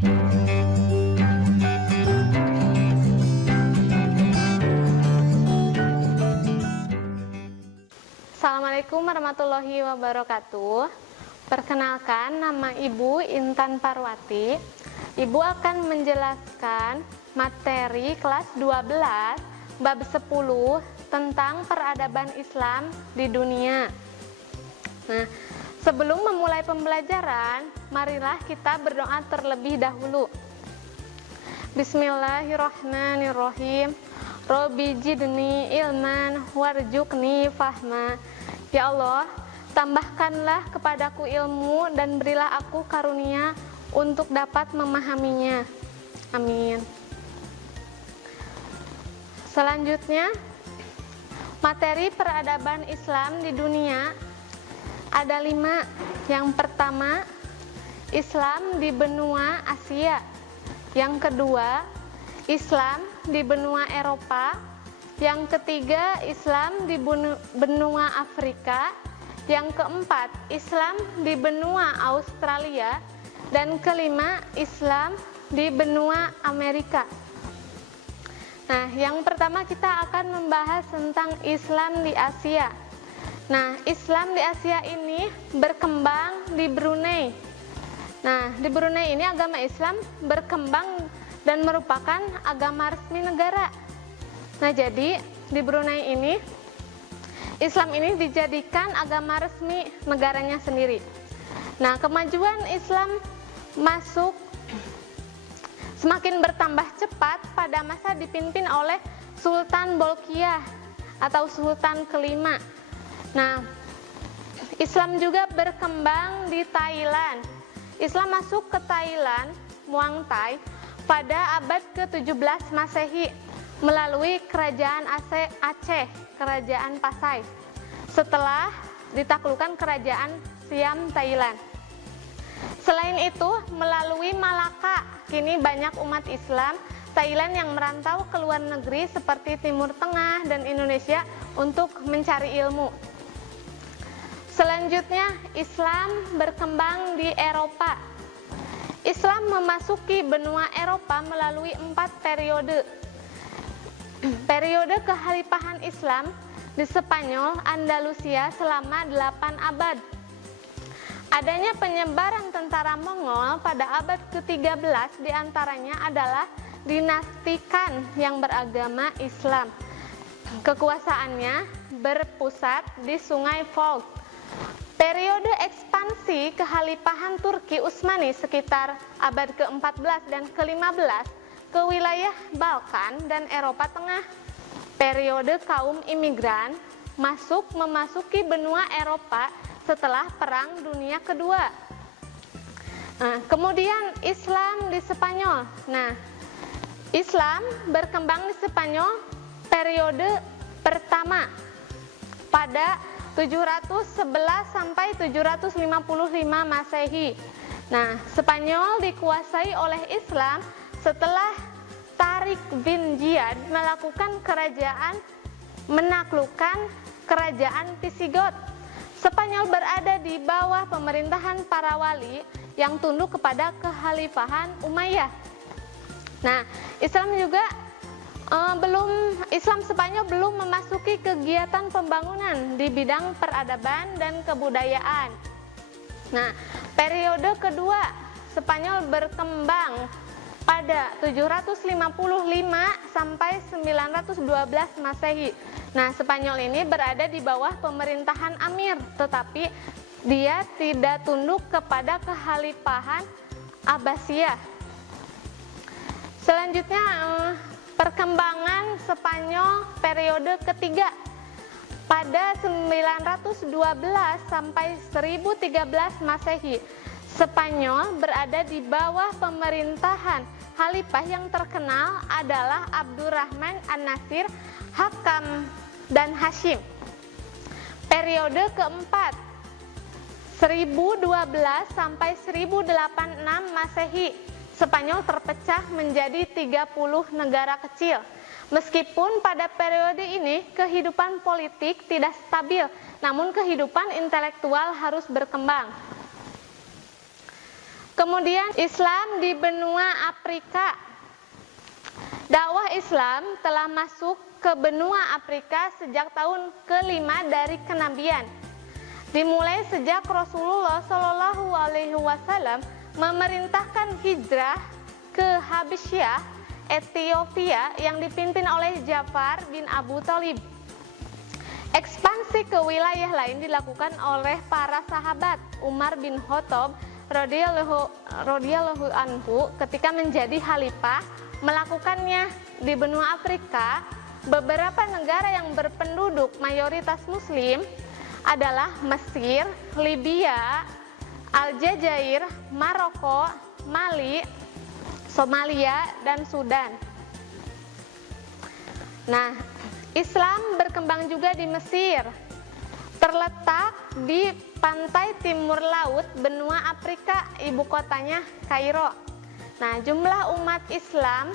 Assalamualaikum warahmatullahi wabarakatuh. Perkenalkan, nama Ibu Intan Parwati. Ibu akan menjelaskan materi kelas 12 bab 10 tentang peradaban Islam di dunia. Nah, sebelum memulai pembelajaran, marilah kita berdoa terlebih dahulu. Bismillahirrahmanirrahim. Robbi jidni ilman warjukni fahma. Ya Allah, tambahkanlah kepadaku ilmu dan berilah aku karunia untuk dapat memahaminya. Amin. Selanjutnya, materi peradaban Islam di dunia ada 5. Yang pertama, Islam di benua Asia. Yang kedua, Islam di benua Eropa. Yang ketiga, Islam di benua Afrika. Yang keempat, Islam di benua Australia. Dan kelima, Islam di benua Amerika. Nah, yang pertama kita akan membahas tentang Islam di Asia. Nah, Islam di Asia ini berkembang di Brunei. Nah, di Brunei ini agama Islam berkembang dan merupakan agama resmi negara. Nah, jadi di Brunei ini Islam ini dijadikan agama resmi negaranya sendiri. Nah, kemajuan Islam masuk semakin bertambah cepat pada masa dipimpin oleh Sultan Bolkiah atau Sultan kelima. Nah, Islam juga berkembang di Thailand. Islam masuk ke Thailand, Muang Thai, pada abad ke-17 Masehi melalui kerajaan Aceh, kerajaan Pasai, setelah ditaklukkan kerajaan Siam Thailand. Selain itu, melalui Malaka, kini banyak umat Islam Thailand yang merantau ke luar negeri seperti Timur Tengah dan Indonesia untuk mencari ilmu. Selanjutnya, Islam berkembang di Eropa. Islam memasuki benua Eropa melalui 4 periode. Periode kekhalifahan Islam di Spanyol Andalusia selama 8 abad. Adanya penyebaran tentara Mongol pada abad ke-13 diantaranya adalah dinastikan yang beragama Islam. Kekuasaannya berpusat di Sungai Volga. Periode ekspansi kekhalifahan Turki Utsmani sekitar abad ke-14 dan ke-15 ke wilayah Balkan dan Eropa Tengah. Periode kaum imigran memasuki benua Eropa setelah Perang Dunia Kedua. Nah, kemudian Islam di Spanyol. Nah, Islam berkembang di Spanyol periode pertama pada 711 sampai 755 Masehi. Nah, Spanyol dikuasai oleh Islam setelah Tariq bin Ziyad menaklukkan kerajaan Visigot. Spanyol berada di bawah pemerintahan para wali yang tunduk kepada kekhalifahan Umayyah. Nah, Islam Spanyol belum memasuki kegiatan pembangunan di bidang peradaban dan kebudayaan. Nah, periode kedua Spanyol berkembang pada 755 sampai 912 Masehi. Nah, Spanyol ini berada di bawah pemerintahan Amir, tetapi dia tidak tunduk kepada kekhalifahan Abbasiyah. Selanjutnya, perkembangan Spanyol periode ketiga pada 912 sampai 1013 Masehi. Spanyol berada di bawah pemerintahan khalifah yang terkenal adalah Abdurrahman An-Nasir, Hakam dan Hashim. Periode keempat 1012 sampai 1086 Masehi. Spanyol terpecah menjadi 30 negara kecil. Meskipun pada periode ini kehidupan politik tidak stabil, namun kehidupan intelektual harus berkembang. Kemudian Islam di benua Afrika. Dakwah Islam telah masuk ke benua Afrika sejak tahun ke-5 dari kenabian. Dimulai sejak Rasulullah Shallallahu Alaihi Wasallam memerintahkan hijrah ke Habasyah, Ethiopia yang dipimpin oleh Ja'far bin Abu Thalib. Ekspansi ke wilayah lain dilakukan oleh para sahabat. Umar bin Khattab radhiyallahu anhu ketika menjadi khalifah melakukannya di benua Afrika. Beberapa negara yang berpenduduk mayoritas muslim adalah Mesir, Libya, Aljazair, Maroko, Mali, Somalia, dan Sudan. Nah, Islam berkembang juga di Mesir, terletak di pantai timur laut benua Afrika, ibu kotanya Kairo. Nah, jumlah umat Islam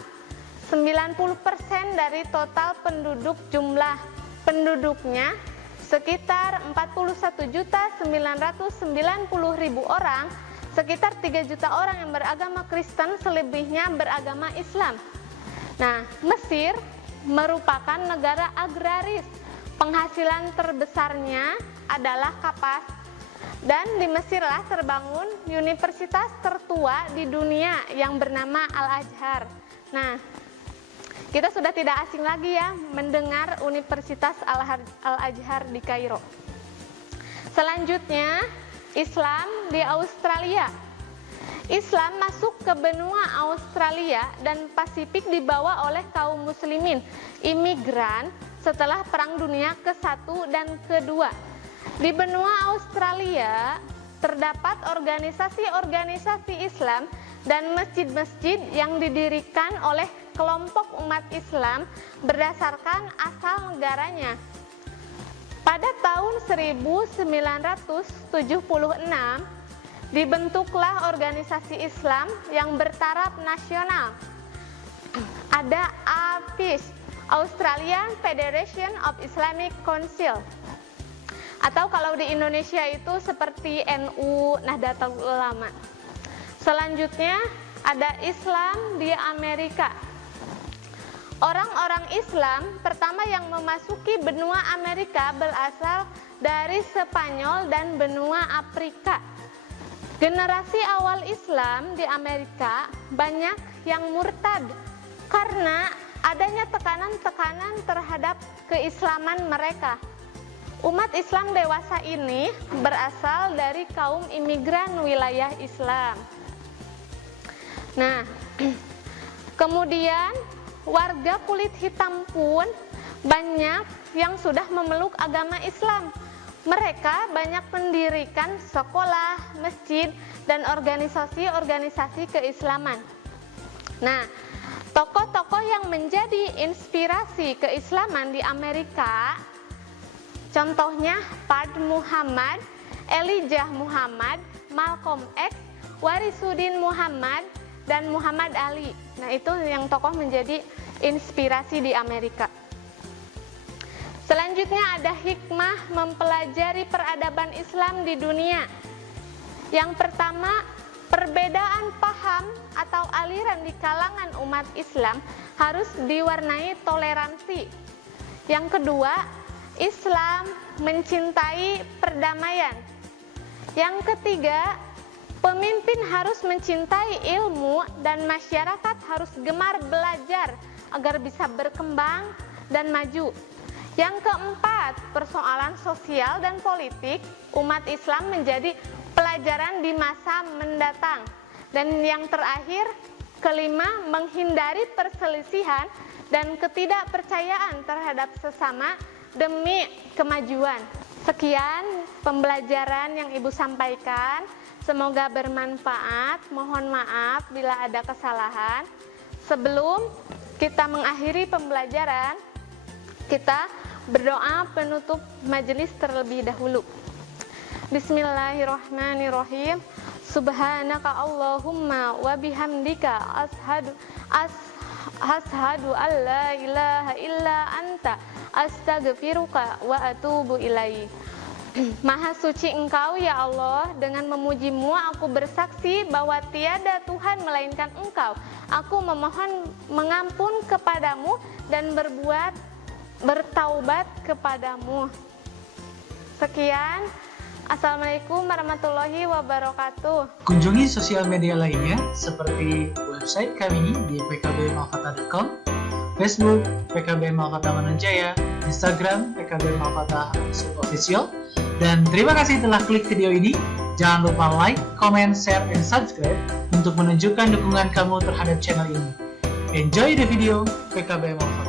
90% dari total penduduk, jumlah penduduknya sekitar 41.990.000 orang, sekitar 3 juta orang yang beragama Kristen, selebihnya beragama Islam. Nah, Mesir merupakan negara agraris. Penghasilan terbesarnya adalah kapas. Dan di Mesirlah terbangun universitas tertua di dunia yang bernama Al-Azhar. Nah, kita sudah tidak asing lagi ya mendengar Universitas Al-Azhar di Kairo. Selanjutnya, Islam di Australia. Islam masuk ke benua Australia dan Pasifik dibawa oleh kaum muslimin imigran setelah Perang Dunia ke-1 dan ke-2. Di benua Australia terdapat organisasi-organisasi Islam dan masjid-masjid yang didirikan oleh kelompok umat Islam berdasarkan asal negaranya. Pada tahun 1976 dibentuklah organisasi Islam yang bertaraf nasional. Ada AFIS, Australian Federation of Islamic Council. Atau kalau di Indonesia itu seperti NU, Nahdlatul Ulama. Selanjutnya ada Islam di Amerika. Orang-orang Islam pertama yang memasuki benua Amerika berasal dari Spanyol dan benua Afrika. Generasi awal Islam di Amerika banyak yang murtad karena adanya tekanan-tekanan terhadap keislaman mereka. Umat Islam dewasa ini berasal dari kaum imigran wilayah Islam. Nah, kemudian warga kulit hitam pun banyak yang sudah memeluk agama Islam. Mereka banyak mendirikan sekolah, masjid, dan organisasi-organisasi keislaman. Nah, tokoh-tokoh yang menjadi inspirasi keislaman di Amerika, contohnya Fard Muhammad, Elijah Muhammad, Malcolm X, Warisudin Muhammad, dan Muhammad Ali. Nah, itu yang tokoh menjadi inspirasi di Amerika. Selanjutnya ada hikmah mempelajari peradaban Islam di dunia. Yang pertama, perbedaan paham atau aliran di kalangan umat Islam harus diwarnai toleransi. Yang kedua, Islam mencintai perdamaian. Yang ketiga, pemimpin harus mencintai ilmu dan masyarakat harus gemar belajar agar bisa berkembang dan maju. Yang keempat, persoalan sosial dan politik umat Islam menjadi pelajaran di masa mendatang. Dan yang terakhir, kelima, menghindari perselisihan dan ketidakpercayaan terhadap sesama demi kemajuan. Sekian pembelajaran yang Ibu sampaikan. Semoga bermanfaat. Mohon maaf bila ada kesalahan. Sebelum kita mengakhiri pembelajaran, kita berdoa penutup majelis terlebih dahulu. Bismillahirrahmanirrahim. Subhanaka Allahumma wa bihamdika ashhadu an la ilaha illa anta astaghfiruka wa atubu ilaik. Maha suci Engkau ya Allah, dengan memujimu aku bersaksi bahwa tiada Tuhan melainkan Engkau. Aku memohon mengampun kepadamu dan bertaubat kepadamu. Sekian. Assalamualaikum warahmatullahi wabarakatuh. Kunjungi sosial media lainnya seperti website kami di pkbmalkata.com, Facebook PKB Malkata Manunjaya, Instagram PKB Malkata _official. Dan terima kasih telah klik video ini. Jangan lupa like, comment, share, dan subscribe untuk menunjukkan dukungan kamu terhadap channel ini. Enjoy the video PKB Malkata.